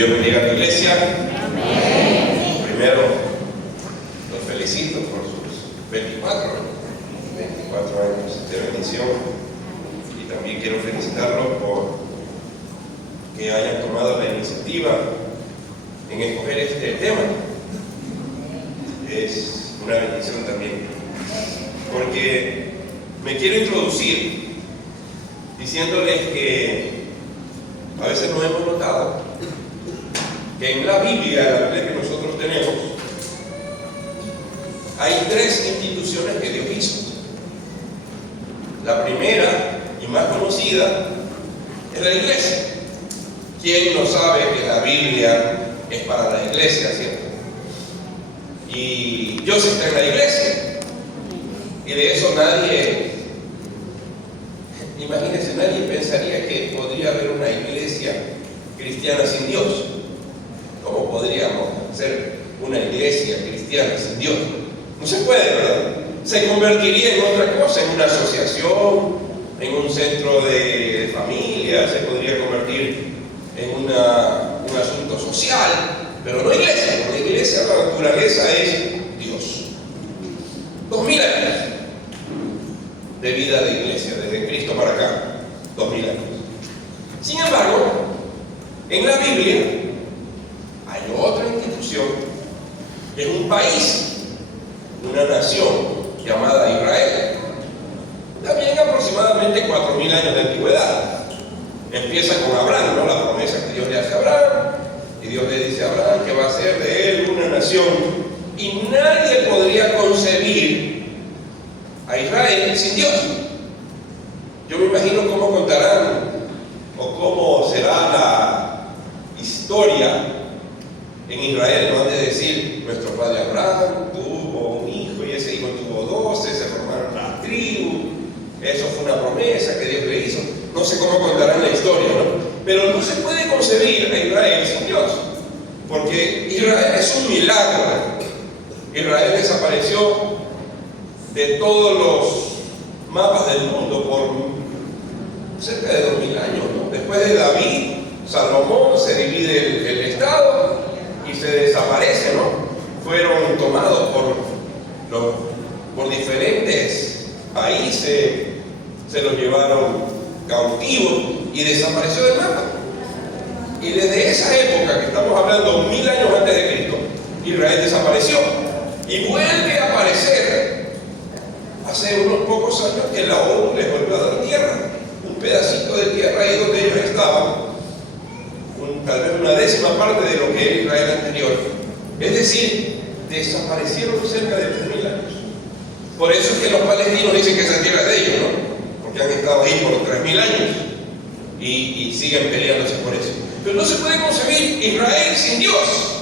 Dios bendiga a tu iglesia. Amén. Primero, los felicito por sus 24 años de bendición. Y también quiero felicitarlos por que hayan tomado la iniciativa en escoger este tema. Es una bendición también, porque me quiero introducir diciéndoles que a veces no hemos notado que en la Biblia que nosotros tenemos, hay 3 instituciones que Dios hizo. La primera y más conocida es la iglesia. ¿Quién no sabe que la Biblia es para la iglesia, cierto? Y Dios está en la iglesia. Y de eso imagínense, nadie pensaría que podría haber una iglesia cristiana sin Dios. ¿Cómo podríamos ser una iglesia cristiana sin Dios? No se puede, ¿verdad? Se convertiría en otra cosa, en una asociación, en un centro de familia, se podría convertir en un asunto social, pero no iglesia. La iglesia, la naturaleza es Dios. 2000 años de vida de iglesia, desde Cristo para acá, 2000 años. Sin embargo, en la Biblia hay otra institución, que es un país, una nación llamada Israel. También aproximadamente 4000 años de antigüedad. Empieza con Abraham, ¿no? La promesa que Dios le hace a Abraham, y Dios le dice a Abraham que va a hacer de él una nación, y nadie podría concebir a Israel sin Dios. Yo me imagino cómo contarán o cómo será la historia en Israel. No han de decir: nuestro padre Abraham tuvo un hijo y ese hijo tuvo 12, se formaron la tribu, eso fue una promesa que Dios le hizo. No sé cómo contarán la historia, ¿no? Pero no se puede concebir a Israel sin Dios, porque Israel es un milagro. Israel desapareció de todos los mapas del mundo por cerca de 2000 años, ¿no? Después de David, Salomón, se divide el estado y se desaparece, ¿no? Fueron tomados por diferentes países, se los llevaron cautivos y desapareció del mapa. Y desde esa época, que estamos hablando 1000 años antes de Cristo, Israel desapareció y vuelve a aparecer hace unos pocos años que la ONU les volvió a dar tierra, un pedacito de tierra ahí donde ellos estaban, tal vez una décima parte de lo que era Israel anterior. Es decir, desaparecieron cerca de 3000 años. Por eso es que los palestinos dicen que esa tierra es de ellos, ¿no? Porque han estado ahí por 3000 años y siguen peleándose por eso. Pero no se puede concebir Israel sin Dios.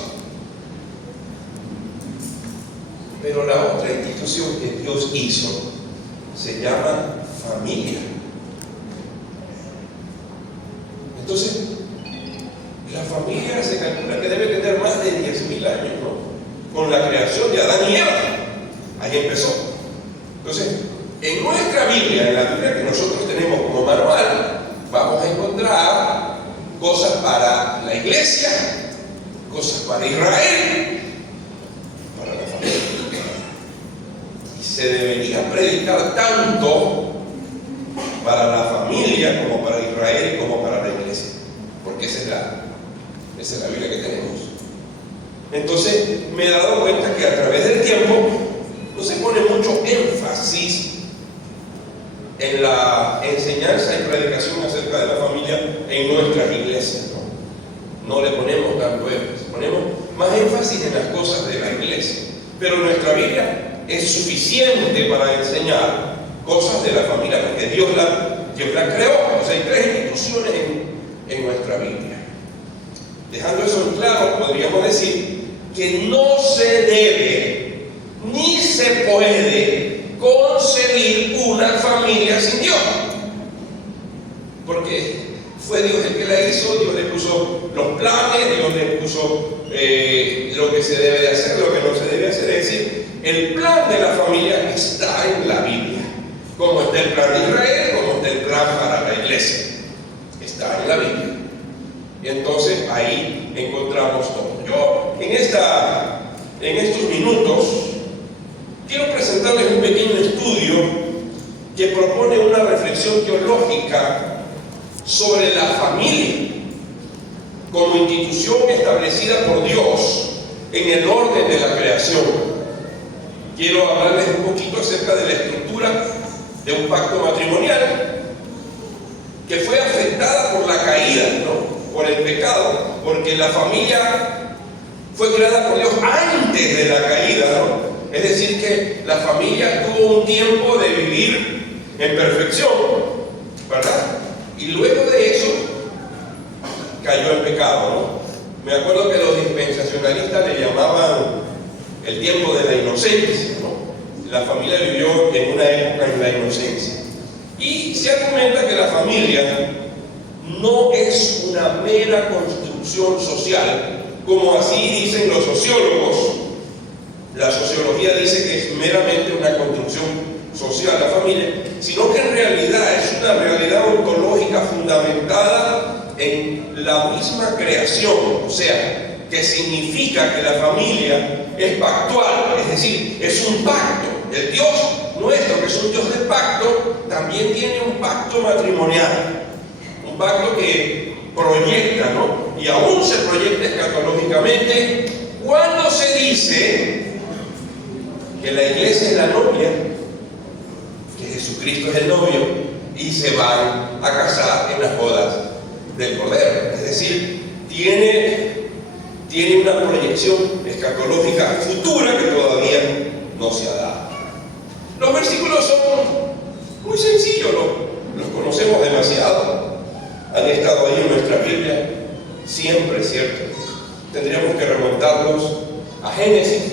Pero la otra institución que Dios hizo se llama familia. Entonces, la familia se calcula que debe tener más de 10.000 años, ¿no? Con la creación de Adán y Eva. Ahí empezó. Entonces, en nuestra Biblia, en la Biblia que nosotros tenemos como manual, vamos a encontrar cosas para la iglesia, cosas para Israel, para la familia. Y se debería predicar tanto para la familia como para Israel como para la iglesia, porque esa es la Biblia que tenemos. Entonces me he dado cuenta que a través del tiempo no se pone mucho énfasis en la enseñanza y predicación acerca de la familia en nuestras iglesias, no le ponemos tanto énfasis, ponemos más énfasis en las cosas de la iglesia. Pero nuestra Biblia es suficiente para enseñar cosas de la familia, porque Dios la creó. O sea, hay 3 instituciones en nuestra Biblia. Dejando eso en claro, podríamos decir que no se debe ni se puede concebir una familia sin Dios, porque fue Dios el que la hizo. Dios le puso los planes, Dios le puso lo que se debe de hacer, lo que no se debe hacer. Es decir, el plan de la familia está en la Biblia, como está el plan de Israel, como está el plan para la iglesia, está en la Biblia. Y entonces ahí encontramos todo. Yo en estos minutos quiero presentarles un pequeño estudio que propone una reflexión teológica sobre la familia como institución establecida por Dios en el orden de la creación. Quiero hablarles un poquito acerca de la estructura de un pacto matrimonial que fue afectada por la caída, ¿no? Por el pecado, porque la familia fue creada por Dios antes de la caída, ¿no? Es decir, que la familia tuvo un tiempo de vivir en perfección, ¿verdad? Y luego de eso cayó el pecado, ¿no? Me acuerdo que los dispensacionalistas le llamaban el tiempo de la inocencia, ¿no? La familia vivió en una época en la inocencia. Y se argumenta que la familia no es una mera construcción social, como así dicen los sociólogos. La sociología dice que es meramente una construcción social la familia, sino que en realidad es una realidad ontológica fundamentada en la misma creación, o sea, que significa que la familia es pactual, es decir, es un pacto. El Dios nuestro, que es un Dios de pacto, también tiene un pacto matrimonial, un pacto que proyecta, ¿no? Y aún se proyecta escatológicamente cuando se dice que la iglesia es la novia, que Jesucristo es el novio, y se van a casar en las bodas del Cordero. Es decir, tiene una proyección escatológica futura que todavía no se ha dado. Los versículos son muy sencillos, los conocemos demasiado, han estado ahí en nuestra Biblia siempre, ¿cierto? Tendríamos que remontarnos a Génesis.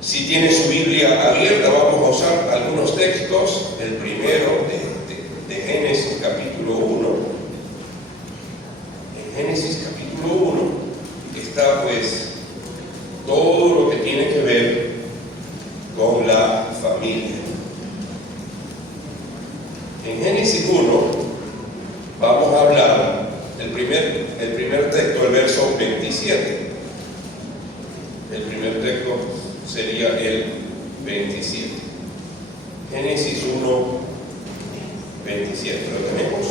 Si tiene su Biblia abierta, vamos a usar algunos textos. El primero de Génesis capítulo 1. En Génesis capítulo 1 está pues todo lo que tiene que ver con la familia. En Génesis 1 vamos a hablar el primer texto, el verso 27. El primer texto sería el 27. Génesis 1, 27. ¿Lo tenemos?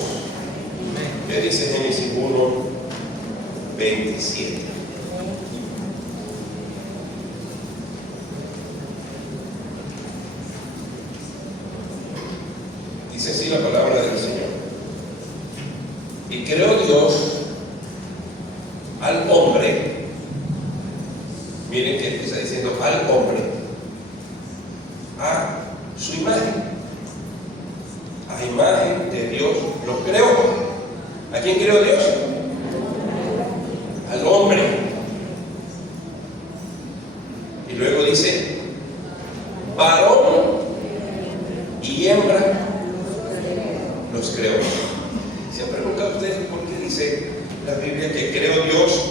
¿Qué dice Génesis 1, 27? Dice así la palabra del Señor. Y creó Dios al hombre. Miren que está diciendo al hombre, a su imagen. A imagen de Dios lo creó. ¿A quién creó Dios? Al hombre. Y luego dice, varón y hembra los creó. ¿Se han preguntado ustedes por qué dice la Biblia que creó Dios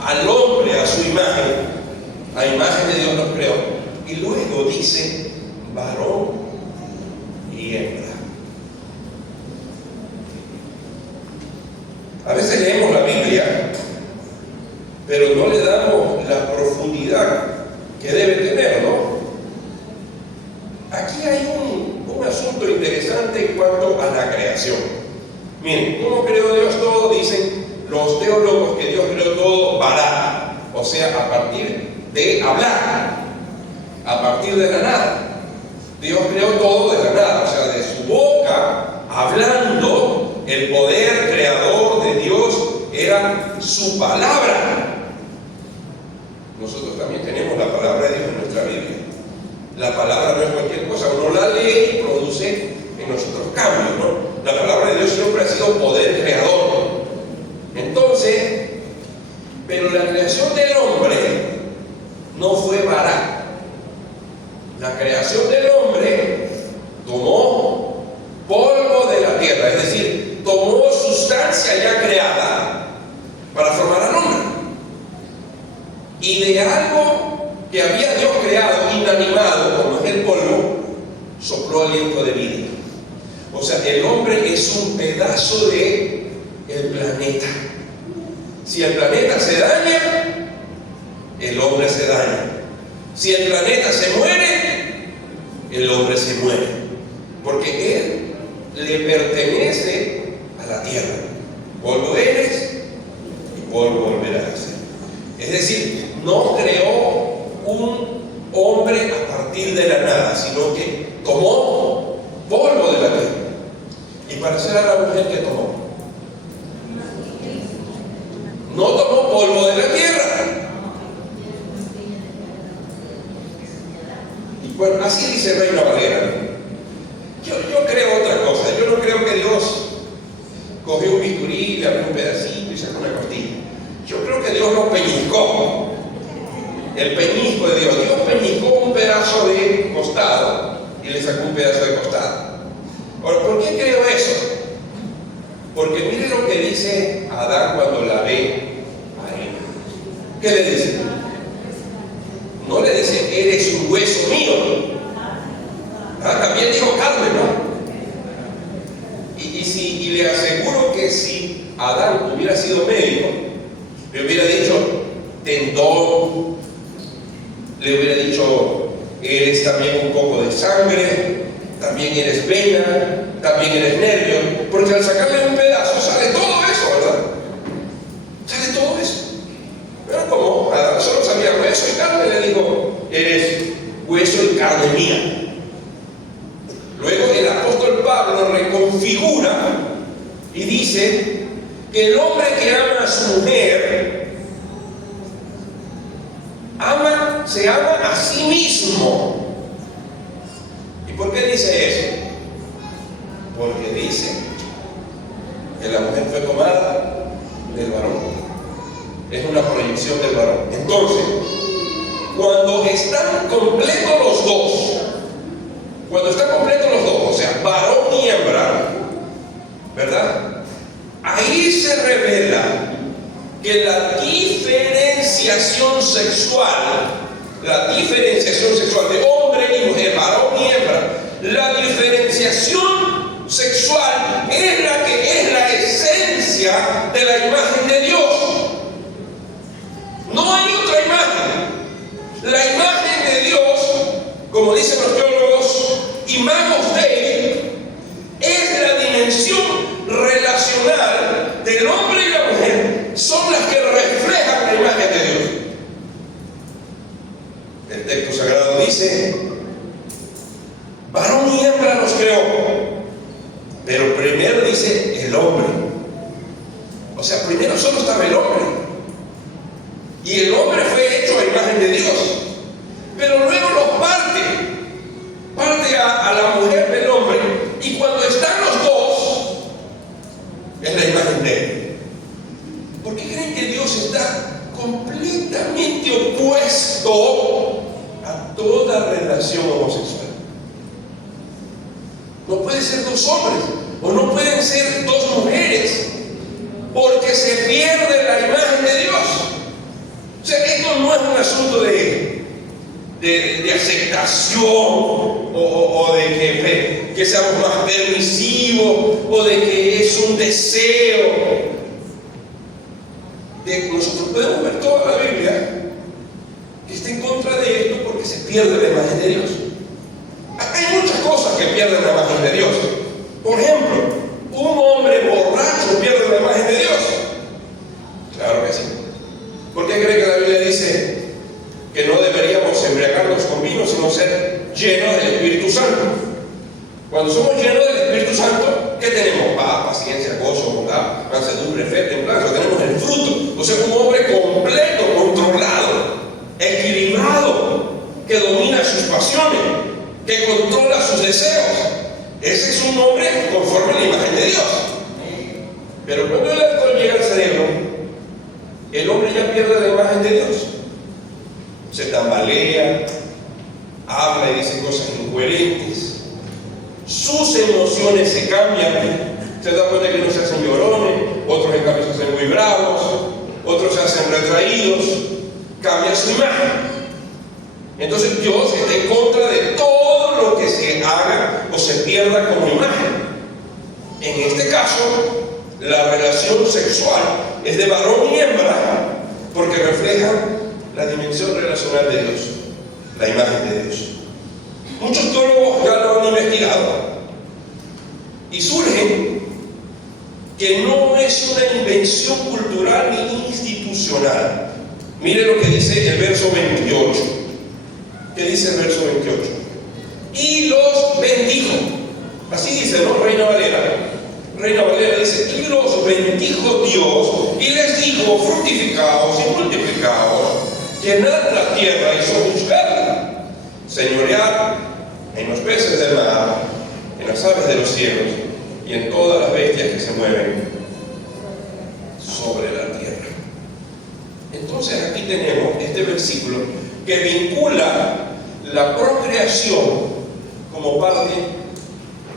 al hombre a su imagen? A imagen de Dios los creó. Y luego dice varón y hembra. A veces leemos la Biblia, pero no le damos la profundidad que debe tener, ¿no? Aquí hay un asunto interesante en cuanto a la creación. Miren, ¿cómo creó Dios todo? Dicen los teólogos que Dios creó todo bara, o sea, a partir de hablar, a partir de la nada. Dios creó todo de la nada, o sea, de su boca, hablando, el poder creador de Dios era su palabra. Nosotros también tenemos la palabra de Dios en nuestra Biblia. La palabra no es cualquier cosa, uno la lee y produce en nosotros cambios, ¿no? La palabra de Dios siempre ha sido poder creador. Entonces, pero la creación del hombre no fue barata. La creación del hombre tomó polvo de la tierra, es decir, tomó sustancia ya creada para formar al hombre. Y de algo que había Dios creado, inanimado, como es el polvo, sopló aliento de vida. O sea, el hombre es un pedazo de el planeta. Si el planeta se daña, el hombre se daña. Si el planeta se muere, el hombre se muere. Porque él le pertenece a la tierra. Polvo eres y polvo volverás a ser. Es decir, no creó un hombre a partir de la nada, sino que tomó polvo de la tierra. Y para ser a la mujer que tomó, no tomó polvo de la tierra. Y bueno, así dice Reina Valera. Yo creo otra cosa. Yo no creo que Dios cogió un bisturí, le abrió un pedacito y sacó una costilla. Yo creo que Dios lo pellizcó. El peñisco de Dios. Dios pellizcó un pedazo de costado y le sacó un pedazo de costado. Ahora, ¿por qué creo eso? Porque mire lo que dice Adán cuando la ve a Eva. ¿Qué le dice? No le dice, eres un hueso mío. También dijo carne, ¿no? Y le aseguro que si Adán hubiera sido médico, le hubiera dicho tendón, le hubiera dicho, eres también un poco de sangre, también eres vena, también eres nervio, porque al sacarle un pedazo sale todo eso, ¿verdad? Sale todo eso. Pero como Adán solo sabía hueso y carne, le dijo, eres hueso y carne mía. Luego el apóstol Pablo reconfigura y dice que el hombre que ama a su mujer se ama a sí mismo. ¿Y por qué dice eso? Porque dice que la mujer fue tomada del varón. Es una proyección del varón. Entonces, cuando están completos los dos, o sea, varón y hembra, ¿verdad? Ahí se revela que la diferenciación sexual de hombre y mujer, varón y hembra, la diferenciación sexual es la que es la esencia de la imagen de Dios. No hay otra imagen. La imagen de Dios, como dicen los teólogos, Imago Dei, es la dimensión relacional del hombre y la mujer. Son las que reflejan la imagen de Dios. El texto sagrado dice, varón y hembra los creó, pero primero dice el hombre. O sea, primero solo estaba el hombre, y el hombre fue hecho a imagen de Dios, pero luego los parte a la mujer del hombre, y cuando están los dos es la imagen de él. ¿Por qué creen que Dios está completamente opuesto a toda relación homosexual? No puede ser dos hombres, o no pueden ser dos mujeres, porque se pierde la imagen de Dios. O sea, esto no es un asunto de aceptación o de que seamos más permisivos, o de que es un deseo. Nosotros podemos ver toda la Biblia que está en contra de esto, porque se pierde la imagen de Dios. Hay muchas cosas que pierden la imagen de Dios. Por ejemplo, un hombre borracho pierde la imagen de Dios. Claro que sí. ¿Por qué cree que la Biblia dice que no deberíamos embriagarnos con vino, sino ser llenos del Espíritu Santo? Cuando somos llenos del Espíritu Santo, ¿qué tenemos? Paz, paciencia, gozo, bondad, mansedumbre, fe, templanza. Tenemos el fruto. O sea, un hombre completo, controlado, equilibrado, que domina sus pasiones, que controla sus deseos. Ese es un hombre conforme a la imagen de Dios. Pero cuando el alcohol llega al cerebro, el hombre ya pierde la imagen de Dios. Se tambalea, habla y dice cosas incoherentes. Sus emociones se cambian. Se da cuenta que unos se hacen llorones, otros en cambio se hacen muy bravos, otros se hacen retraídos. Cambia su imagen. Entonces Dios está en contra de todo lo que se haga o se pierda como imagen. En este caso, La relación sexual es de varón y hembra porque refleja la dimensión relacional de Dios, la imagen de Dios. Muchos teólogos ya lo han investigado y surge que no es una invención cultural ni institucional. Mire lo que dice el verso 28. ¿Qué dice el verso 28? Y los bendijo. Así dice, ¿no? Reina Valera. Reina Valera dice, y los bendijo Dios y les dijo, fructificaos y multiplicaos, llenad la tierra y sojuzgadla, señoread en los peces del mar, en las aves de los cielos y en todas las bestias que se mueven sobre la tierra. Entonces aquí tenemos este versículo que vincula la procreación como parte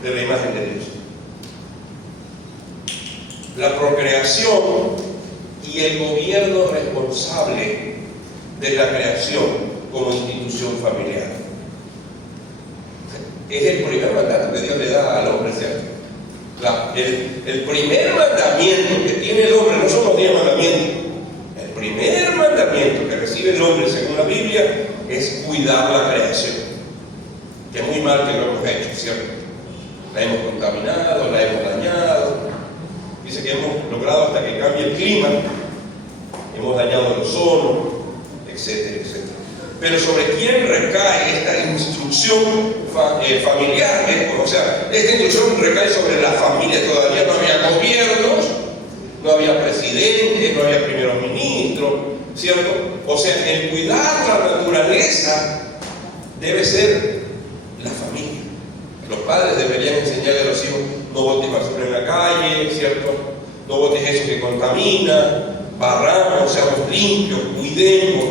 de la imagen de Dios. La procreación y el gobierno responsable de la creación como institución familiar. Es el primer mandato que Dios le da al hombre, ¿cierto? El primer mandamiento que tiene el hombre, no son los 10 mandamientos. El primer mandamiento que recibe el hombre según la Biblia es cuidar la creación. Que es muy mal que lo hemos hecho, ¿cierto? La hemos contaminado, la hemos dañado. Dice que hemos logrado hasta que cambie el clima, hemos dañado el ozono, etcétera, etcétera. Pero sobre quién recae esta instrucción familiar, o sea, esta instrucción recae sobre la familia. Todavía no había gobiernos, no había presidentes, no había primeros ministros, ¿cierto? O sea, el cuidar la naturaleza debe ser la familia. Los padres deberían enseñarle a los hijos: no botes basura en la calle, ¿cierto? No botes eso que contamina, barramos, seamos limpios, cuidemos,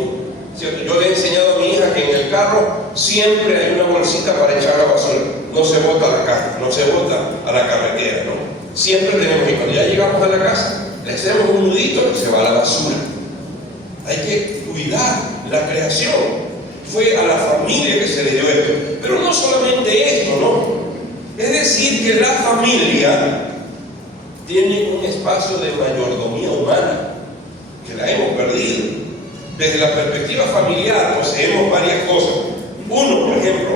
¿cierto? Yo le he enseñado a mi hija que en el carro siempre hay una bolsita para echar la basura. No se bota a la calle, no se bota a la carretera, ¿no? Siempre tenemos, y cuando ya llegamos a la casa, le hacemos un nudito y se va a la basura. Hay que cuidar la creación. Fue a la familia que se le dio esto. Pero no solamente esto, ¿no? Es decir, que la familia tiene un espacio de mayordomía humana, que la hemos perdido. Desde la perspectiva familiar poseemos varias cosas. Uno, por ejemplo,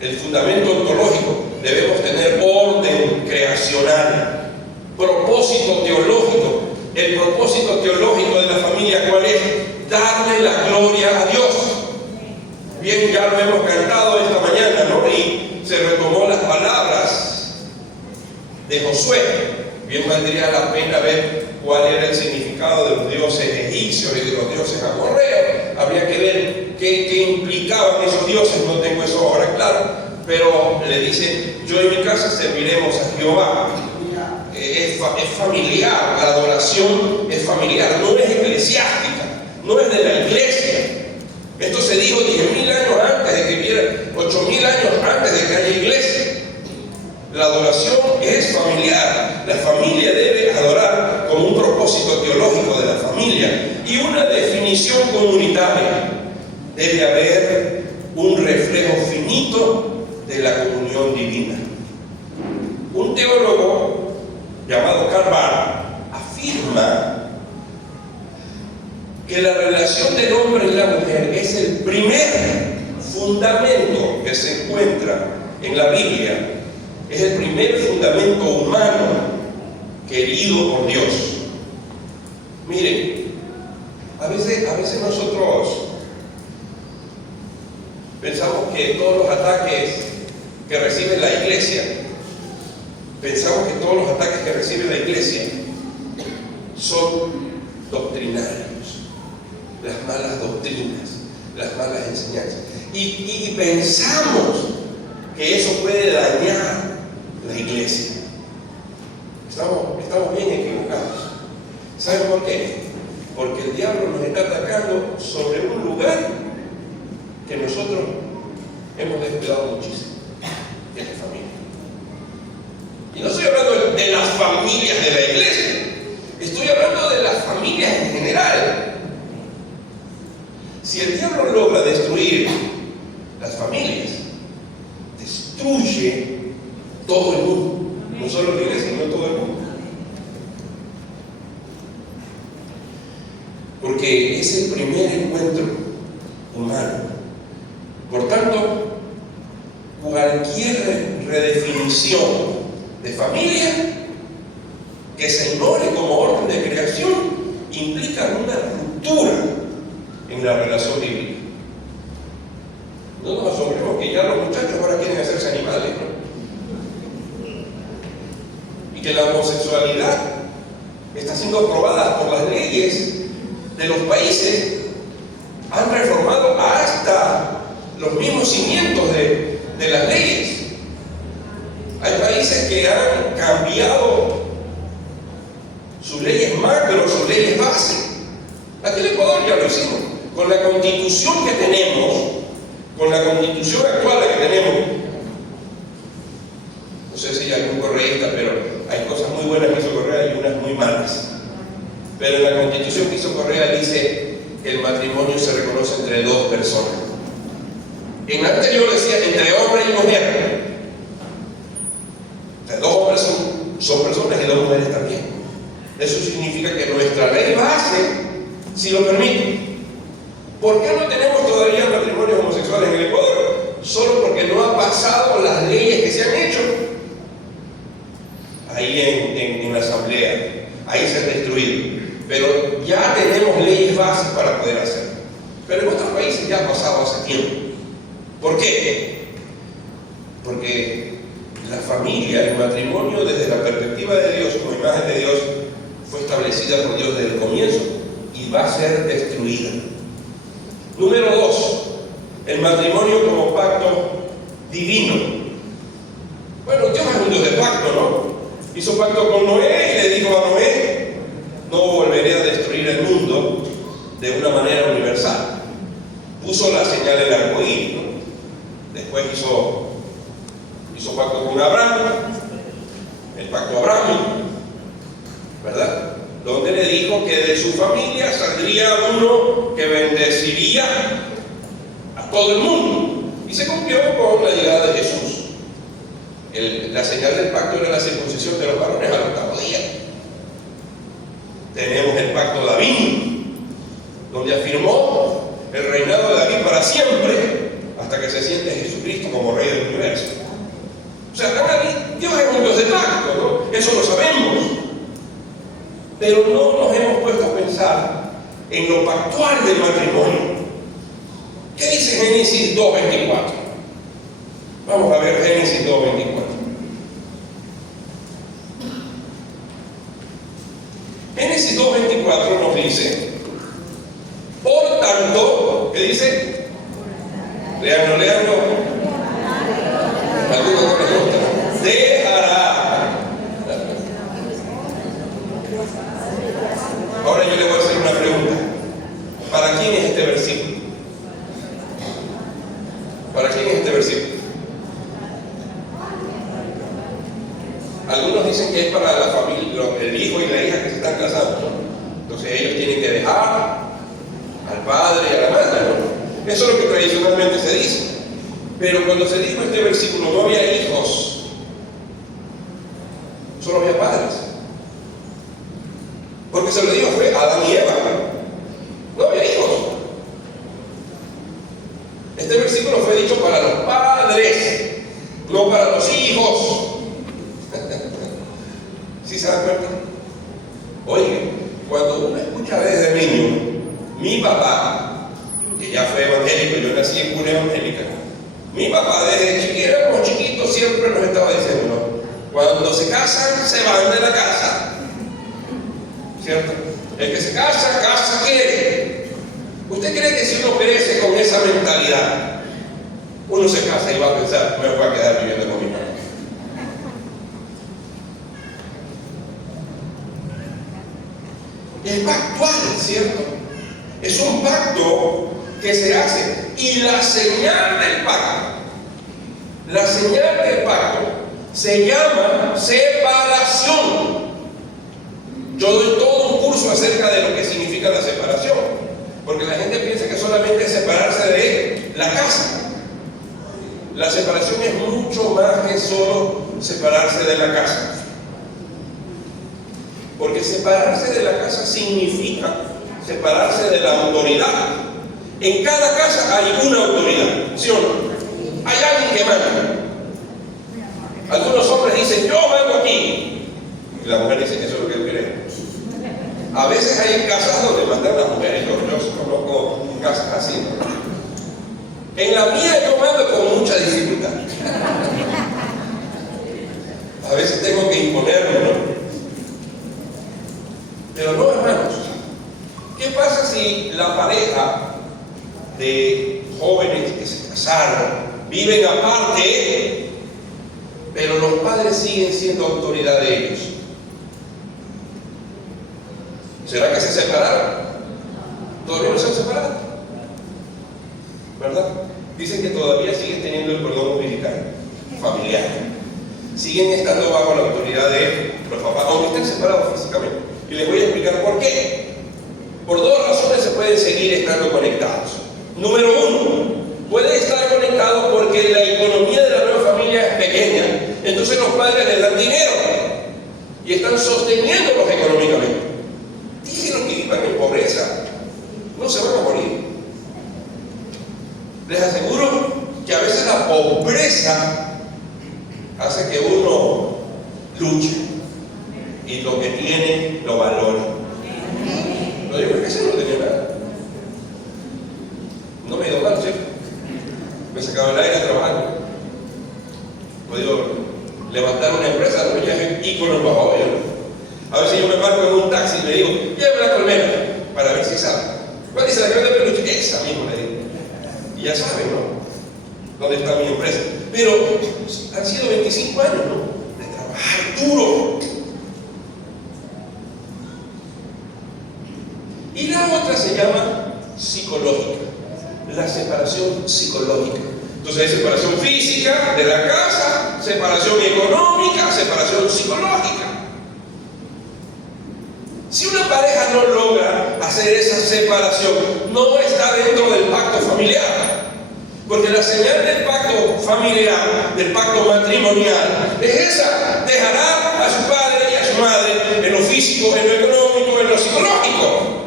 el fundamento ontológico. Debemos tener orden creacional, propósito teológico. El propósito teológico de la familia, ¿cuál es? Darle la gloria a Dios. Bien, ya lo hemos cantado esta mañana, ¿no? Y se retomó las palabras de Josué. Bien valdría la pena ver cuál era el significado de los dioses egipcios y de los dioses amorreos. Habría que ver qué implicaban esos dioses. No tengo eso ahora claro, pero le dice: yo en mi casa serviremos a Jehová. Es familiar, la adoración es familiar, no es eclesiástica, no es de la iglesia. Esto se dijo 10.000 años antes de que hubiera, 8.000 años antes de que haya iglesia. La adoración es familiar. La familia debe adorar como un propósito teológico de la familia y una definición comunitaria. Debe haber un reflejo finito de la comunión divina. Un teólogo llamado Karl Barth afirma que la relación del hombre y la mujer es el primer fundamento que se encuentra en la Biblia. Es el primer fundamento humano querido por Dios. Miren, a veces nosotros pensamos que todos los ataques que recibe la iglesia, son doctrinarios, las malas doctrinas, las malas enseñanzas. Y pensamos que eso puede dañar la iglesia. Estamos bien equivocados. ¿Saben por qué? Porque el diablo nos está atacando sobre un lugar que nosotros hemos descuidado muchísimo, que es la familia. Y no estoy hablando de las familias de la iglesia, estoy hablando de las familias en general. Si el diablo logra destruir las familias, destruye todo el mundo, no solo la iglesia, sino todo el mundo. porque es el primer encuentro humano. Por tanto, cualquier redefinición de familia que se ignore como orden de creación implica una ruptura en la relación bíblica. No nos asombremos que ya los muchachos ahora quieren hacerse animales, ¿no? Y que la homosexualidad está siendo aprobada por las leyes de los países. Han reformado hasta los mismos cimientos de las leyes. Hay países que han cambiado sus leyes macro, sus leyes base. Aquí en Ecuador ya lo hicimos. Con la constitución que tenemos, con la constitución actual que tenemos, no sé si hay algún correísta, pero hay cosas muy buenas que hizo Correa y unas muy malas. Pero en la constitución que hizo Correa dice que el matrimonio se reconoce entre dos personas. En la anterior decía entre hombre y mujer. O sea, dos hombres son personas y dos mujeres también. Eso significa que nuestra ley base sí lo permite. ¿Por qué no tenemos todavía matrimonios homosexuales en el Ecuador? Solo porque no han pasado las leyes que se han hecho ahí en la asamblea. Ahí se han destruido. Pero ya tenemos leyes bases para poder hacerlo. Pero en otros países ya ha pasado hace tiempo. ¿Por qué? Porque la familia, el matrimonio, desde la perspectiva de Dios, como imagen de Dios, fue establecida por Dios desde el comienzo y va a ser destruida. Número 2, el matrimonio como pacto divino. Bueno, Dios es un Dios de pacto, ¿no? Hizo pacto con Noé y le dijo a Noé: no volveré a destruir el mundo de una manera universal. Puso la señal del arcoíris, ¿no? Después hizo pacto con Abraham, el pacto abrahámico, ¿verdad? Donde le dijo que de su familia saldría uno que bendeciría a todo el mundo. Y se cumplió con la llegada de Jesús. La señal del pacto era la circuncisión de los varones al octavo día. Tenemos el pacto davídico, donde afirmó el reinado de David para siempre, hasta que se siente Jesucristo como Rey del universo. O sea, Dios es un Dios de pacto, ¿no? Eso lo sabemos. Pero no nos hemos puesto a pensar en lo pactual del matrimonio. ¿Qué dice Génesis 2:24? Vamos a ver Génesis 2:24. Génesis 2:24 nos dice: por tanto, ¿qué dice? Leanlo. ¿Alguno que me gusta? Dejará. Ahora yo le voy a hacer una pregunta. ¿Para quién es este versículo? ¿Para quién es este versículo? Algunos dicen que es para la familia, el hijo y la hija que se están casando, ¿no? Entonces ellos tienen que dejar al padre y a la madre, ¿no? Eso es lo que tradicionalmente se dice. Pero cuando se dijo este versículo no había hijos, solo había padres. Porque se lo dijo fue a Adán y Eva, no había hijos. Este versículo fue dicho para los padres, no para los hijos. ¿Sí se dan cuenta? Oye, cuando uno escucha desde niño, mi papá, que ya fue evangélico, yo nací en cuna evangélica, mi papá desde que éramos chiquitos siempre nos estaba diciendo, ¿no? Cuando se casan, se van de la casa. ¿Cierto? El que se casa, casa quiere. ¿Usted cree que si uno crece con esa mentalidad, uno se casa y va a pensar, me voy a quedar viviendo con mi mamá? Es pactual, ¿cierto? Es un pacto que se hace. Y la señal del pacto se llama separación. Yo doy todo un curso acerca de lo que significa la separación, porque la gente piensa que solamente es separarse de la casa. La separación es mucho más que solo separarse de la casa. Porque separarse de la casa significa separarse de la autoridad. En cada casa hay una autoridad, ¿sí o no? Hay alguien que manda. Algunos hombres dicen, yo mando aquí. Y la mujer dice, eso es lo que yo creo. A veces hay casas donde mandan las mujeres. Yo conozco casas así, ¿no? En la mía yo mando con mucha dificultad. A veces tengo que imponerme, ¿no? Pero no, hermanos. ¿Qué pasa si la pareja de jóvenes que se casaron viven aparte, pero los padres siguen siendo autoridad de ellos? ¿Será que se separaron? ¿Todavía no se han separado? ¿Verdad? Dicen que todavía siguen teniendo el cordón umbilical familiar. Siguen estando bajo la autoridad de los papás, aunque estén separados físicamente. Y les voy a explicar por qué. Por dos razones se pueden seguir estando conectados. Número uno, puede estar conectado porque la economía de la nueva familia es pequeña. Entonces los padres les dan dinero y están sosteniéndolos económicamente. Díganlo que vivan en pobreza, no se van a morir. Les aseguro que a veces la pobreza hace que uno luche y lo que tiene lo valore. Lo digo porque ese no tenía nada. No me he ido mal, ¿sí? Me sacaba el aire trabajando. He podido levantar una empresa, ¿no? Ya es ícono bajo hoyo, ¿no? A veces yo me marco en un taxi y le digo, llévame la colmena, para ver si sabe. ¿Cuál dice la que vende peluche? Esa misma le digo. Y ya saben, ¿no? ¿Dónde está mi empresa? Pero han sido 25 años, ¿no? De trabajar duro. Y la otra se llama psicológica, la separación psicológica. Entonces hay separación física de la casa, separación económica, separación psicológica. Si una pareja no logra hacer esa separación, no está dentro del pacto familiar. Porque la señal del pacto familiar, del pacto matrimonial, es esa: dejará a su padre y a su madre en lo físico, en lo económico, en lo psicológico.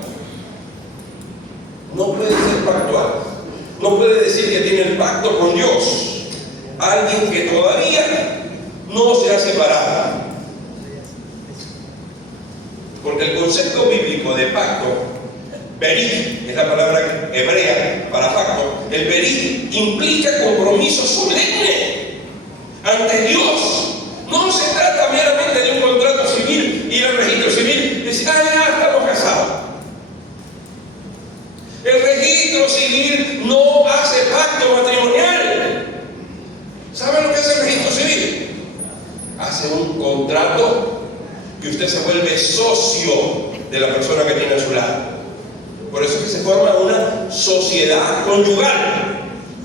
No puede ser pactual. No puede decir que tiene el pacto con Dios alguien que todavía no se ha separado. Porque el concepto bíblico de pacto, berit, es la palabra hebrea para pacto, el berit implica compromiso solemne ante Dios. No se trata meramente de un contrato civil, ir al registro civil y decir, ya estamos casados. El registro civil no hace pacto matrimonial. ¿Saben lo que hace el registro civil? Hace un contrato que usted se vuelve socio de la persona que tiene a su lado. Por eso es que se forma una sociedad conyugal,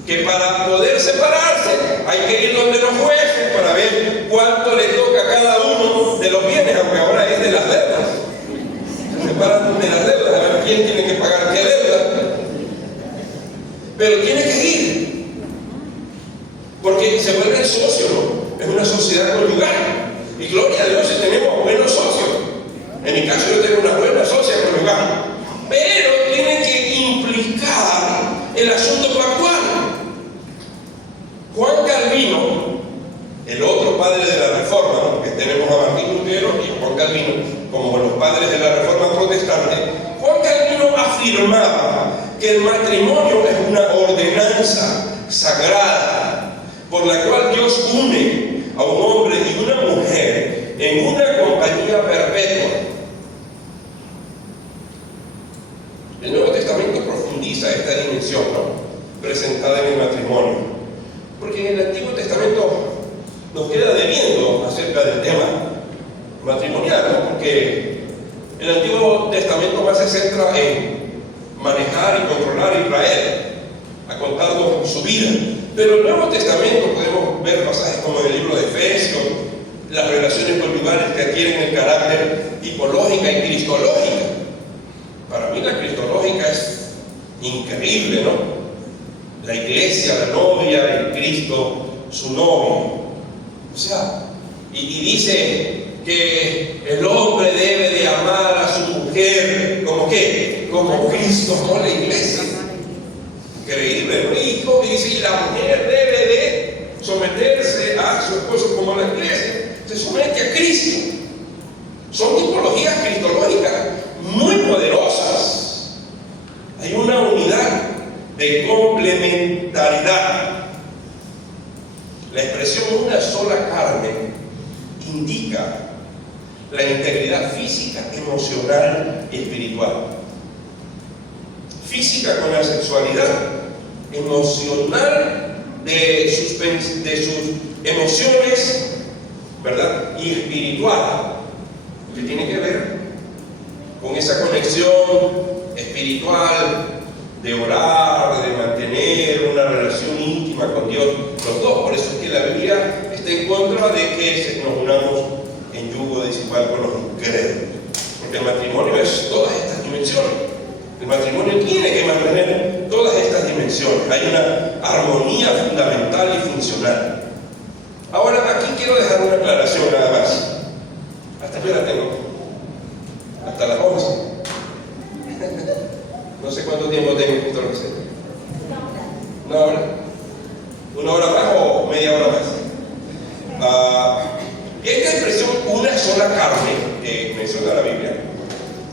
que para poder separarse hay que ir donde los jueces para ver cuánto le toca a cada uno de los bienes, aunque ahora es de las deudas. Se separan de las deudas, a ver quién tiene que pagar qué deuda. Pero tiene que ir, porque se vuelve el socio, ¿no? Es una sociedad conyugal. Y gloria a Dios si tenemos buenos socios. En mi caso yo tengo una buena socia conyugal. Pero tiene que implicar el asunto pactual. Juan Calvino, el otro padre de la Reforma, ¿no? Que tenemos a Martín Lutero y a Juan Calvino como los padres de la Reforma protestante. Juan Calvino afirmaba que el matrimonio es una ordenanza sagrada por la cual Dios une a un hombre y una mujer en una compañía perpetua. El Nuevo Testamento profundiza esta dimensión, ¿no? Presentada en el matrimonio, porque en el Antiguo Testamento nos queda debiendo acerca del tema matrimonial, ¿no? Porque el Antiguo Testamento más se centra en manejar y controlar a Israel, a contarnos su vida. Pero en el Nuevo Testamento podemos ver pasajes como en el libro de Efesios, las relaciones conyugales que adquieren el carácter tipológica y cristológica. Para mí la cristológica es increíble, ¿no? La iglesia, la novia, el Cristo, su novio. O sea, y dice que el hombre debe de amar a su mujer como ¿qué? Como Cristo, no a la iglesia. Increíble, ¿no? Y dice, y la mujer debe de someterse a su esposo como la iglesia se somete a Cristo. Son tipologías cristológicas muy poderosas. Hay una unidad de complementariedad. La expresión una sola carne indica la integridad física, emocional y espiritual. Física con la sexualidad, emocional de sus emociones, ¿verdad? Y espiritual, que tiene que ver con esa conexión espiritual de orar, de mantener una relación íntima con Dios, los dos. Por eso es que la Biblia está en contra de que nos unamos en yugo desigual con los incrédulos, porque el matrimonio es todas estas dimensiones. El matrimonio tiene que mantener todas estas dimensiones. Hay una armonía fundamental y funcional. Ahora, aquí quiero dejar una aclaración nada más. Hasta yo la tengo. Hasta las 11. No sé cuánto tiempo tengo, Pastor José. ¿Una hora? ¿Una hora más o media hora más? Esta expresión, una sola carne, que menciona la Biblia,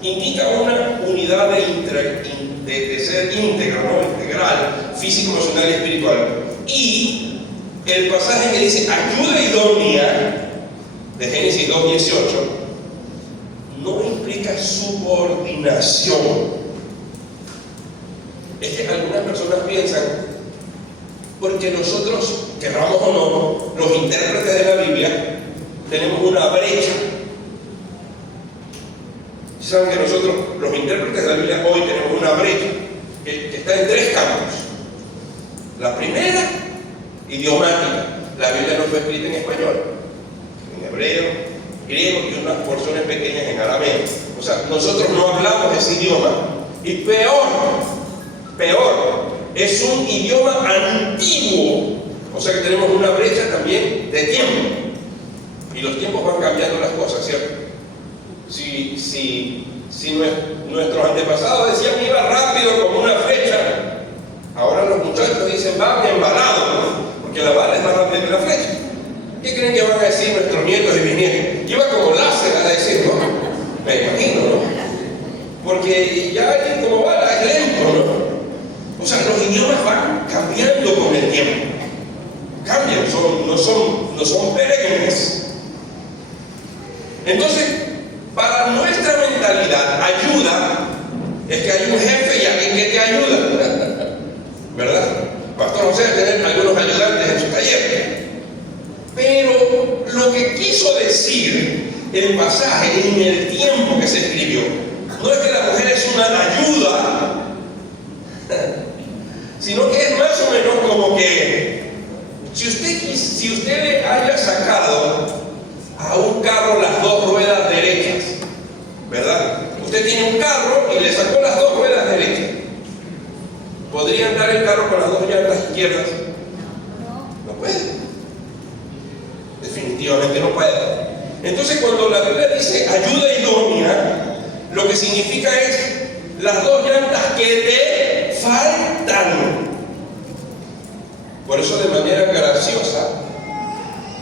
indica una unidad de ser íntegro, ¿no? Integral, físico, emocional y espiritual. Y el pasaje que dice ayuda idónea de Génesis 2:18 no implica subordinación. Es que algunas personas piensan, porque nosotros, querramos o no, los intérpretes de la Biblia, tenemos una brecha. Saben que nosotros, los intérpretes de la Biblia, hoy tenemos una brecha que está en tres campos. La primera, idiomática. La Biblia no fue escrita en español, en hebreo, griego y unas porciones pequeñas en arameo. O sea, nosotros no hablamos ese idioma. Y peor, es un idioma antiguo. O sea que tenemos una brecha también de tiempo. Y los tiempos van cambiando las cosas, ¿cierto? Si nuestros antepasados decían que iba rápido como una flecha, ahora los muchachos dicen van embalados, ¿no? Porque la bala es más rápida que la flecha. ¿Qué creen que van a decir nuestros nietos y bisnietos? Iba como láser a decir, ¿no? Me imagino, ¿no? Porque ya hay como bala, es lento, ¿no? O sea, los idiomas van cambiando con el tiempo. Cambian, no son peregrinos. Entonces, para nuestra mentalidad, ayuda es que hay un jefe y alguien que te ayuda, ¿verdad? Pastor José debe tener algunos ayudantes en su taller. Pero lo que quiso decir el pasaje en el tiempo que se escribió, no es que la mujer es una ayuda, sino que es más o menos como que si usted le haya sacado a un carro las dos ruedas derechas, ¿verdad? Usted tiene un carro y le sacó las dos ruedas derechas. ¿Podría andar el carro con las dos llantas izquierdas? No puede. Definitivamente no puede. Entonces, cuando la Biblia dice ayuda idónea, lo que significa es las dos llantas que te faltan. Por eso, de manera graciosa,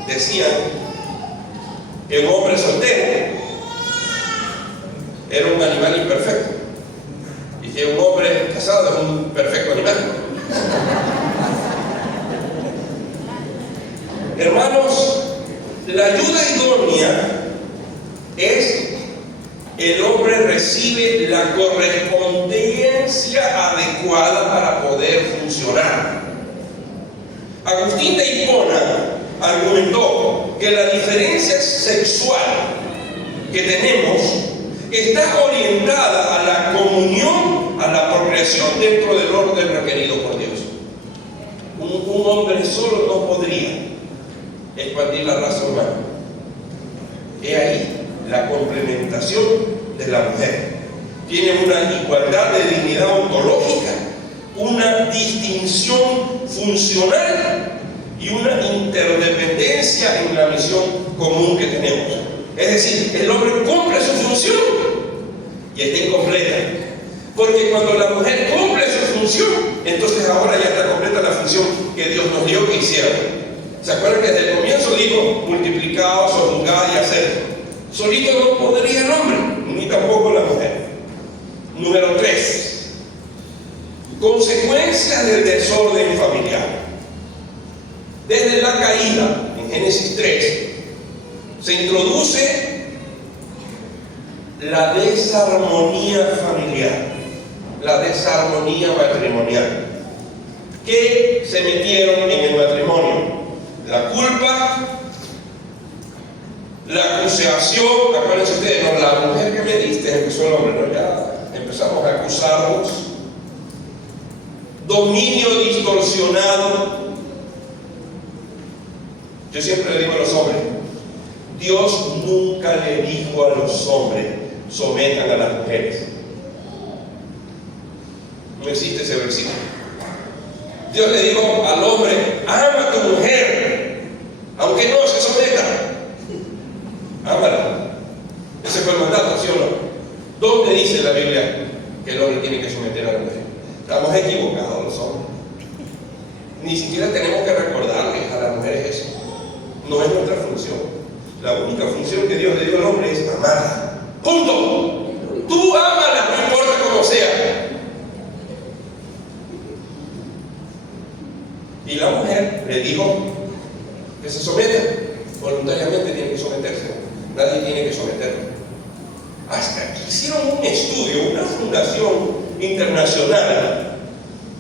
decían que un hombre soltero era un animal imperfecto y que un hombre casado es un perfecto animal. Hermanos, la ayuda idónea es el hombre recibe la correspondencia adecuada para poder funcionar. Agustín de Hipona argumentó que la diferencia sexual que tenemos está orientada a la comunión, a la procreación dentro del orden requerido por Dios. Un hombre solo no podría expandir la raza humana. He ahí la complementación de la mujer. Tiene una igualdad de dignidad ontológica, una distinción funcional y una interdependencia en la misión común que tenemos. Es decir, el hombre cumple su función y está incompleta. Porque cuando la mujer cumple su función, entonces ahora ya está completa la función que Dios nos dio que hiciera. ¿Se acuerdan que desde el comienzo dijo multiplicados, sojuzgad y hacer? Solito no podría el hombre, ni tampoco la mujer. Número 3. Consecuencias del desorden familiar. Desde la caída, en Génesis 3, se introduce la desarmonía familiar, la desarmonía matrimonial, que se metieron en el matrimonio. La culpa, la acusación, acuérdense ustedes, no, la mujer que me diste, empezó el hombre, no, ya empezamos a acusarnos, dominio distorsionado. Yo siempre le digo a los hombres, Dios nunca le dijo a los hombres, sometan a las mujeres. No existe ese versículo. Dios le dijo al hombre, ama a tu mujer, aunque no se someta. Ámala. Ese fue el mandato, ¿sí o no? ¿Dónde dice la Biblia que el hombre tiene que someter a la mujer? Estamos equivocados los hombres. Ni siquiera tenemos que recordarles a las mujeres eso. No es nuestra función. La única función que Dios le dio al hombre es amarla. ¡Punto! Tú ámala, no importa cómo sea. Y la mujer le dijo que se someta. Voluntariamente tiene que someterse. Nadie tiene que someterlo. Hasta que hicieron un estudio, una fundación internacional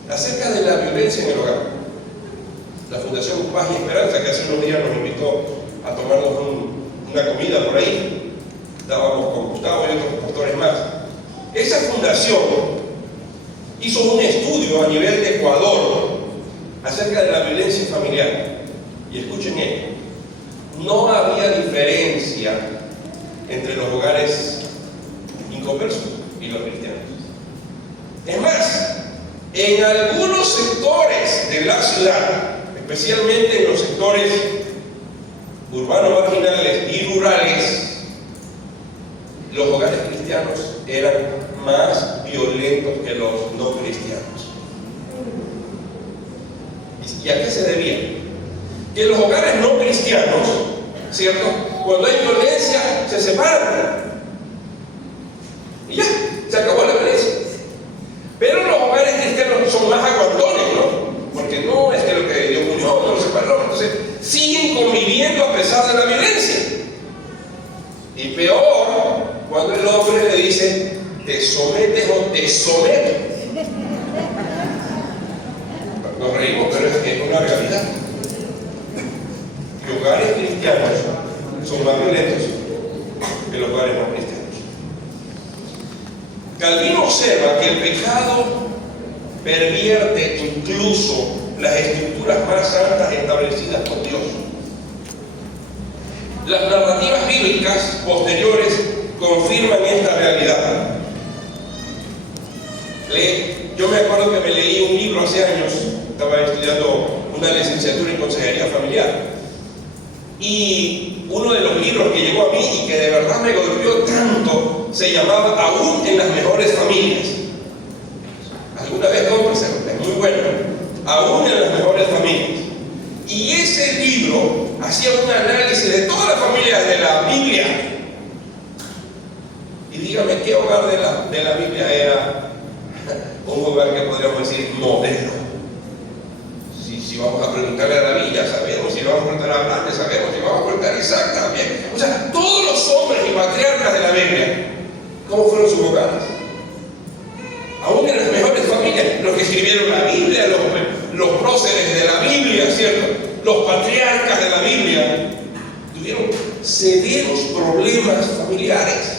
acerca de la violencia en el hogar. La Fundación Paz y Esperanza, que hace unos días nos invitó a tomarnos una comida por ahí. Estábamos con Gustavo y otros pastores más. Esa fundación hizo un estudio a nivel de Ecuador acerca de la violencia familiar. Y escuchen esto, no había diferencia entre los hogares inconversos y los cristianos. Es más, en algunos sectores de la ciudad, especialmente en los sectores urbanos marginales y rurales, los hogares cristianos eran más violentos que los no cristianos. ¿Y a qué se debía? Que los hogares no cristianos, ¿cierto? Cuando hay violencia, se separan. Y ya, se acabó la violencia. Pero los hogares cristianos son más aguantones, ¿no? Porque no es que lo que Dios unió, no lo separó. Entonces, siguen conviviendo a pesar de la violencia. Y peor, cuando el hombre le dice, te sometes o te someto. Nos reímos, pero es una realidad. Los hogares cristianos son más violentos que los hogares no cristianos. Calvino observa que el pecado pervierte incluso las estructuras más santas establecidas por Dios. Las narrativas bíblicas posteriores confirman esta realidad. Yo me acuerdo que me leí un libro hace años, estaba estudiando una licenciatura en consejería familiar, y uno de los libros que llegó a mí y que de verdad me golpeó tanto se llamaba Aún en las mejores familias. Alguna vez cómprenselo, es muy bueno. Aún en las mejores familias. Y ese libro hacía un análisis de todas las familias de la Biblia. Y dígame, ¿qué hogar de la Biblia era un hogar que podríamos decir modelo? Si vamos a preguntarle a David, ya sabemos. Si vamos a preguntar a Abraham, ya sabemos. Si vamos a preguntar a Isaac, también. O sea, todos los hombres y patriarcas de la Biblia, ¿cómo fueron sus hogares? Aún en las mejores familias, los que escribieron la Biblia, los próceres de la Biblia, ¿cierto? Los patriarcas de la Biblia tuvieron severos problemas familiares.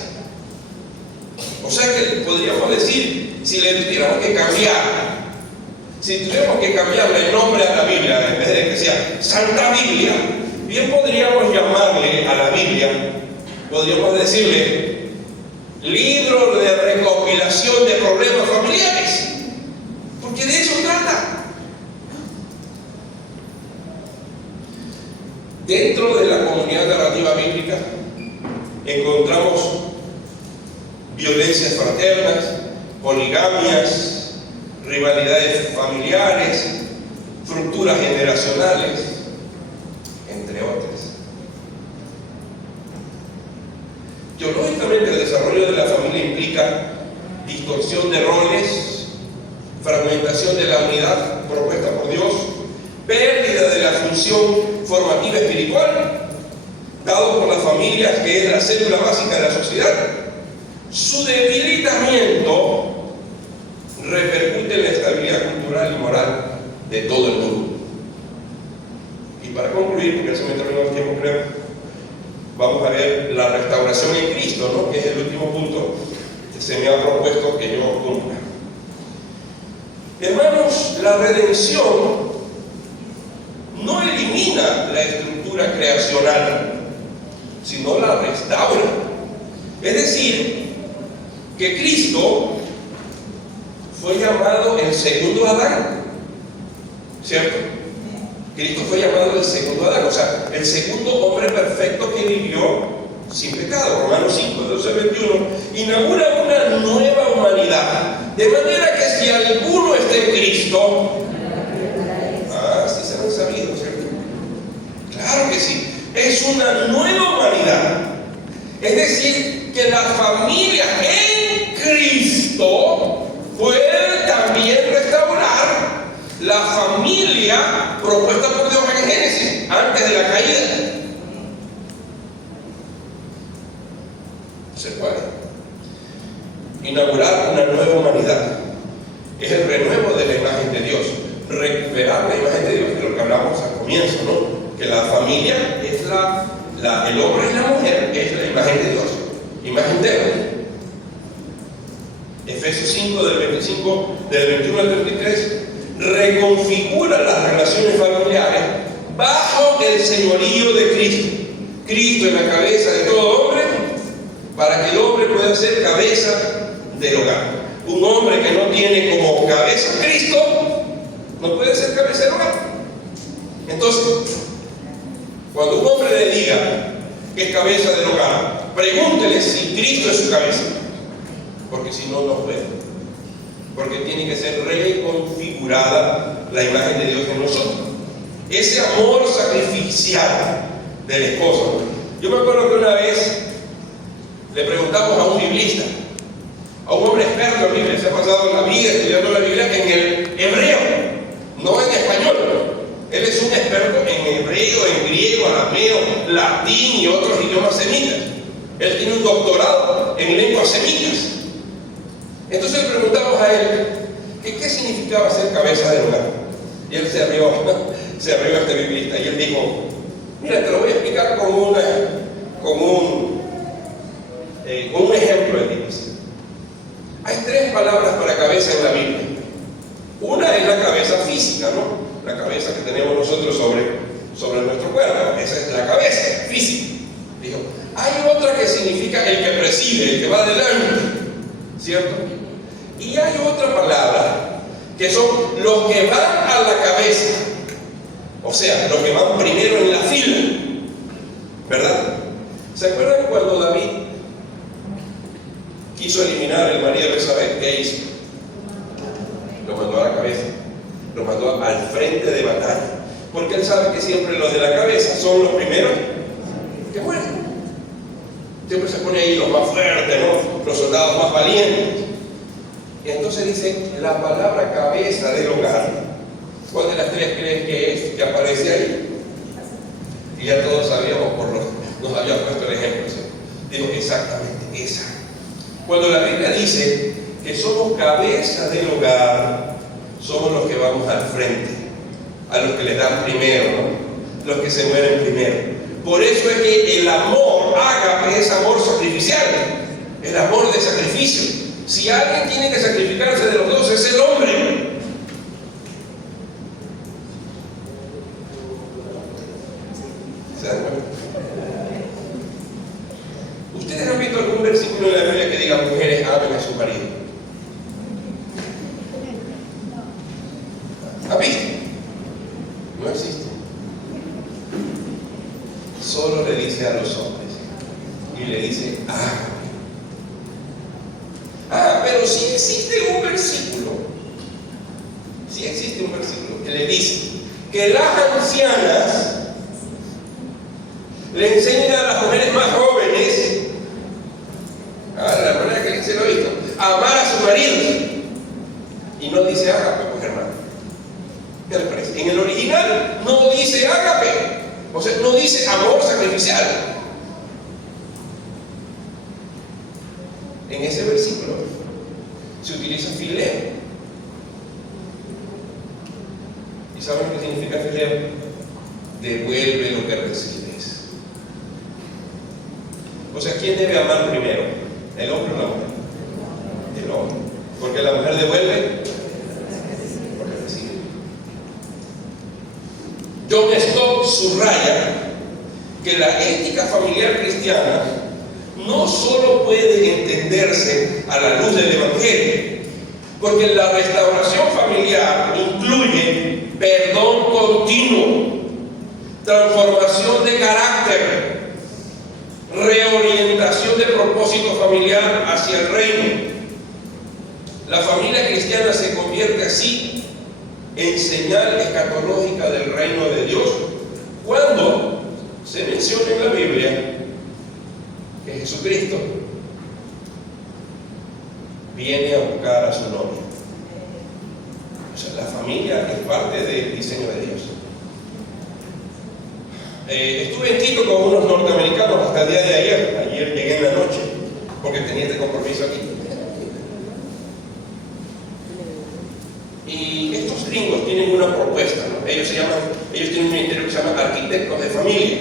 O sea que podríamos decir, si le tuviéramos que cambiar, si tuviéramos que cambiarle el nombre a la Biblia, en vez de que sea Santa Biblia, bien podríamos llamarle a la Biblia, podríamos decirle libro de recopilación de problemas familiares, porque de eso trata. Dentro de la comunidad narrativa bíblica encontramos violencias fraternas, poligamias, rivalidades familiares, fracturas generacionales, entre otras. Teológicamente, el desarrollo de la familia implica distorsión de roles, fragmentación de la unidad propuesta por Dios, pérdida de la función formativa espiritual, dado por las familias, que es la célula básica de la sociedad. Su debilitamiento repercute en la estabilidad cultural y moral de todo el mundo. Y para concluir, porque se me terminó el tiempo, creo, vamos a ver la restauración en Cristo, ¿no? Que es el último punto que se me ha propuesto que yo cumpla. Hermanos, la redención no elimina la estructura creacional, sino la restaura. Es decir, que Cristo fue llamado el segundo Adán, ¿cierto? Cristo fue llamado el segundo Adán, o sea, el segundo hombre perfecto que vivió sin pecado. Romanos 5, 12 al 21, inaugura una nueva humanidad, de manera que si alguno está en Cristo, sí se han sabido, ¿cierto? Claro que sí, es una nueva humanidad. Es decir, que la familia en Cristo puede también restaurar la familia propuesta por Dios en Génesis, antes de la caída. Se puede inaugurar una nueva humanidad. Es el renuevo de la imagen de Dios, recuperar la imagen de Dios, de lo que hablamos al comienzo, ¿no? Que la familia es el hombre y la mujer es la imagen de Dios, imagen de Dios. Efesios 5, del 21 al 33, reconfigura las relaciones familiares bajo el señorío de Cristo. Cristo es la cabeza de todo hombre, para que el hombre pueda ser cabeza del hogar. Un hombre que no tiene como cabeza a Cristo no puede ser cabeza del hogar. Entonces, cuando un hombre le diga que es cabeza del hogar, pregúntele si Cristo es su cabeza, porque si no, no puede. Porque tiene que ser reconfigurada la imagen de Dios en nosotros. Ese amor sacrificial del esposo. Yo me acuerdo que una vez le preguntamos a un biblista, a un hombre experto en Biblia, se ha pasado la vida estudiando la Biblia en el hebreo, no en español. Él es un experto en hebreo, en griego, arameo, latín y otros idiomas semitas. Él tiene un doctorado en lenguas semitas. Entonces le preguntamos a él que qué significaba ser cabeza del hogar. Y él se rió a este biblista y él dijo: mira, te lo voy a explicar con un ejemplo. Él dice: hay tres palabras para cabeza en la Biblia. Una es la cabeza física, ¿no? La cabeza que tenemos nosotros sobre nuestro cuerpo. Esa es la cabeza física. Dijo: hay otra que significa el que preside, el que va adelante, ¿cierto? Y hay otra palabra que son los que van a la cabeza, o sea, los que van primero en la fila, ¿verdad? ¿Se acuerdan cuando David quiso eliminar el marido de Betsabé? ¿Qué hizo? Lo mandó a la cabeza, lo mandó al frente de batalla, porque él sabe que siempre los de la cabeza son los primeros que mueren. Siempre se pone ahí los más fuertes, ¿no? Los soldados más valientes. Y entonces dice la palabra cabeza del hogar. ¿Cuál de las tres creen que es que aparece ahí? Y ya todos sabíamos, nos había puesto el ejemplo, ¿sí? Digo, exactamente esa. Cuando la Biblia dice que somos cabeza del hogar, somos los que vamos al frente, a los que les dan primero, ¿no? Los que se mueren primero. Por eso es que el amor ágape es amor sacrificial, el amor de sacrificio. Si alguien tiene que sacrificarse de los dos, es el hombre. ¿Se dan cuenta? ¿Ustedes han visto algún versículo en la Biblia que diga mujeres amen a su marido? ¿Han visto? No existe. Solo le dice a los hombres y le dice: pero Pero sí existe un versículo que le dice que las ancianas le enseñan a las mujeres más jóvenes, la manera que se lo ha visto, a amar a sus maridos. Y no dice ágape, pues hermano. ¿Qué le parece? En el original no dice ágape, o sea, no dice amor sacrificial. En ese versículo se utiliza fileo. ¿Y saben qué significa fileo? Devuelve lo que recibes. O sea, ¿quién debe amar primero? ¿El hombre o la mujer? El hombre. Porque la mujer devuelve lo que recibe. John Stott subraya que la ética familiar cristiana no solo puede entenderse a la luz del Evangelio, porque la restauración familiar incluye perdón continuo, transformación de carácter, reorientación de propósito familiar hacia el reino. La familia cristiana se convierte así en señal escatológica del reino de Dios cuando se menciona en la Biblia que Jesucristo viene a buscar a su novia. O sea, la familia es parte del diseño de Dios. Estuve en Quito con unos norteamericanos hasta el día de ayer. Ayer llegué en la noche porque tenía este compromiso aquí. Y estos gringos tienen una propuesta, ¿no? Ellos tienen un ministerio que se llama arquitectos de familia.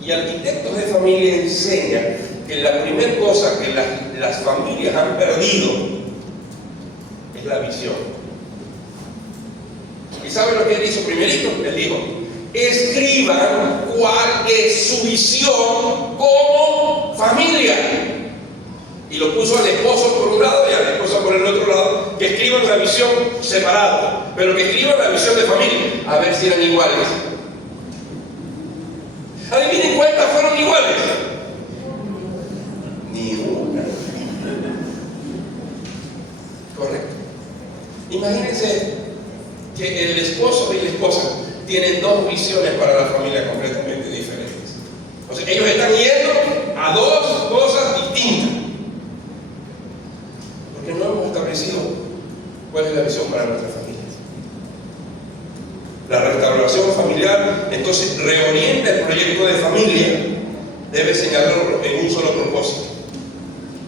Y arquitectos de familia enseña que la primera cosa que las familias han perdido es la visión. ¿Y saben lo que él hizo primerito? Él dijo: escriban cuál es su visión como familia. Y lo puso al esposo por un lado y a la esposa por el otro lado, que escriban la visión separada, pero que escriban la visión de familia, a ver si eran iguales. Adivinen cuántas fueron iguales. Ni una. Correcto. Imagínense que el esposo y la esposa tienen dos visiones para la familia completamente diferentes. O sea, ellos están yendo a dos cosas distintas, porque no hemos establecido cuál es la visión para nuestras familias. La restauración familiar entonces reorienta el proyecto de familia, debe señalarlo en un solo propósito.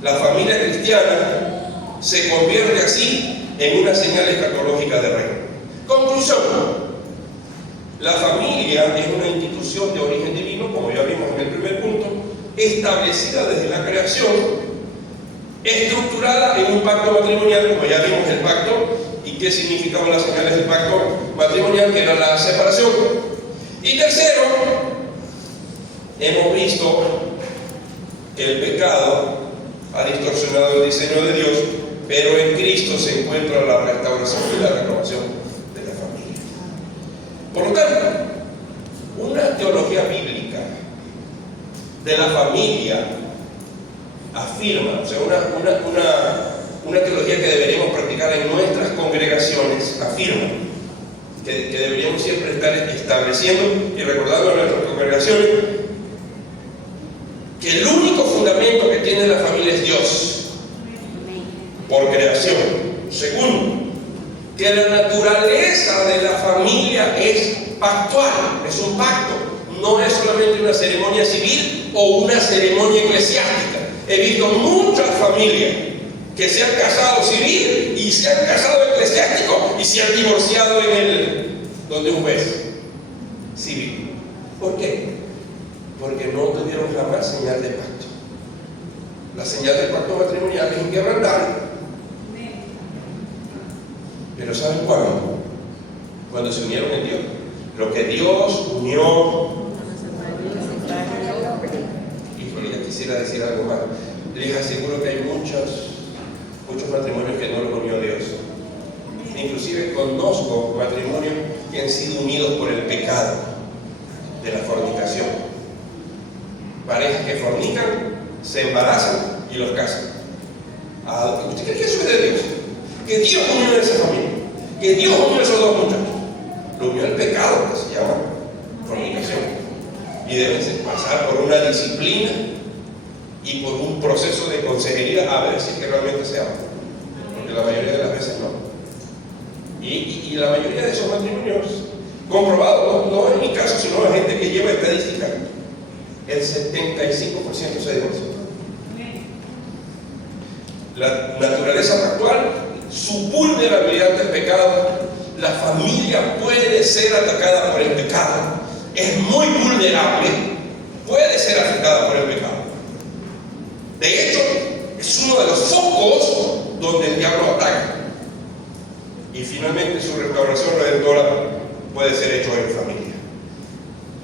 La familia cristiana se convierte así en una señal escatológica de reino. Conclusión: la familia es una institución de origen divino, como ya vimos en el primer punto, establecida desde la creación, estructurada en un pacto matrimonial, como ya vimos el pacto y qué significaban las señales del pacto matrimonial, que era la separación. Y tercero, hemos visto que el pecado ha distorsionado el diseño de Dios, pero en Cristo se encuentra la restauración y la renovación de la familia. Por lo tanto, una teología bíblica de la familia afirma, o sea, una teología que deberíamos practicar en nuestras congregaciones, afirma que deberíamos siempre estar estableciendo y recordando a nuestras congregaciones que el único fundamento que tiene la familia es Dios, por creación. Segundo, que la naturaleza de la familia es pactual, es un pacto, no es solamente una ceremonia civil o una ceremonia eclesiástica. He visto muchas familias que se han casado civil y se han casado eclesiástico y se han divorciado donde un juez civil. ¿Por qué? Porque no tuvieron jamás señal de pacto. La señal del pacto matrimonial es inquebrantable. Pero ¿saben cuándo? Cuando se unieron en Dios. Lo que Dios unió. Híjole, ya quisiera decir algo más. Les aseguro que hay muchos matrimonios que no los unió Dios. Inclusive conozco matrimonios que han sido unidos por el pecado de la fornicación. Parejas que fornican, se embarazan y los casan. ¿Usted cree que eso es de Dios? Que Dios unió a esa familia, que Dios unió a esos dos muchachos, lo unió al pecado que se llama fornicación, y deben pasar por una disciplina y por un proceso de consejería a ver si es que realmente se ama, porque la mayoría de las veces no. Y la mayoría de esos matrimonios, comprobados, no en mi caso, sino la gente que lleva estadística, el 75% se divorcia. La naturaleza actual, su vulnerabilidad ante el pecado, la familia puede ser atacada por el pecado, es muy vulnerable, puede ser afectada por el pecado. De hecho, es uno de los focos donde el diablo ataca. Y finalmente su restauración redentora puede ser hecho en familia.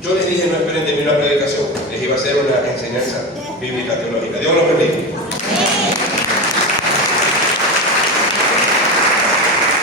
Yo les dije, no esperen de mí una predicación, les iba a hacer una enseñanza bíblica teológica. Dios los bendiga.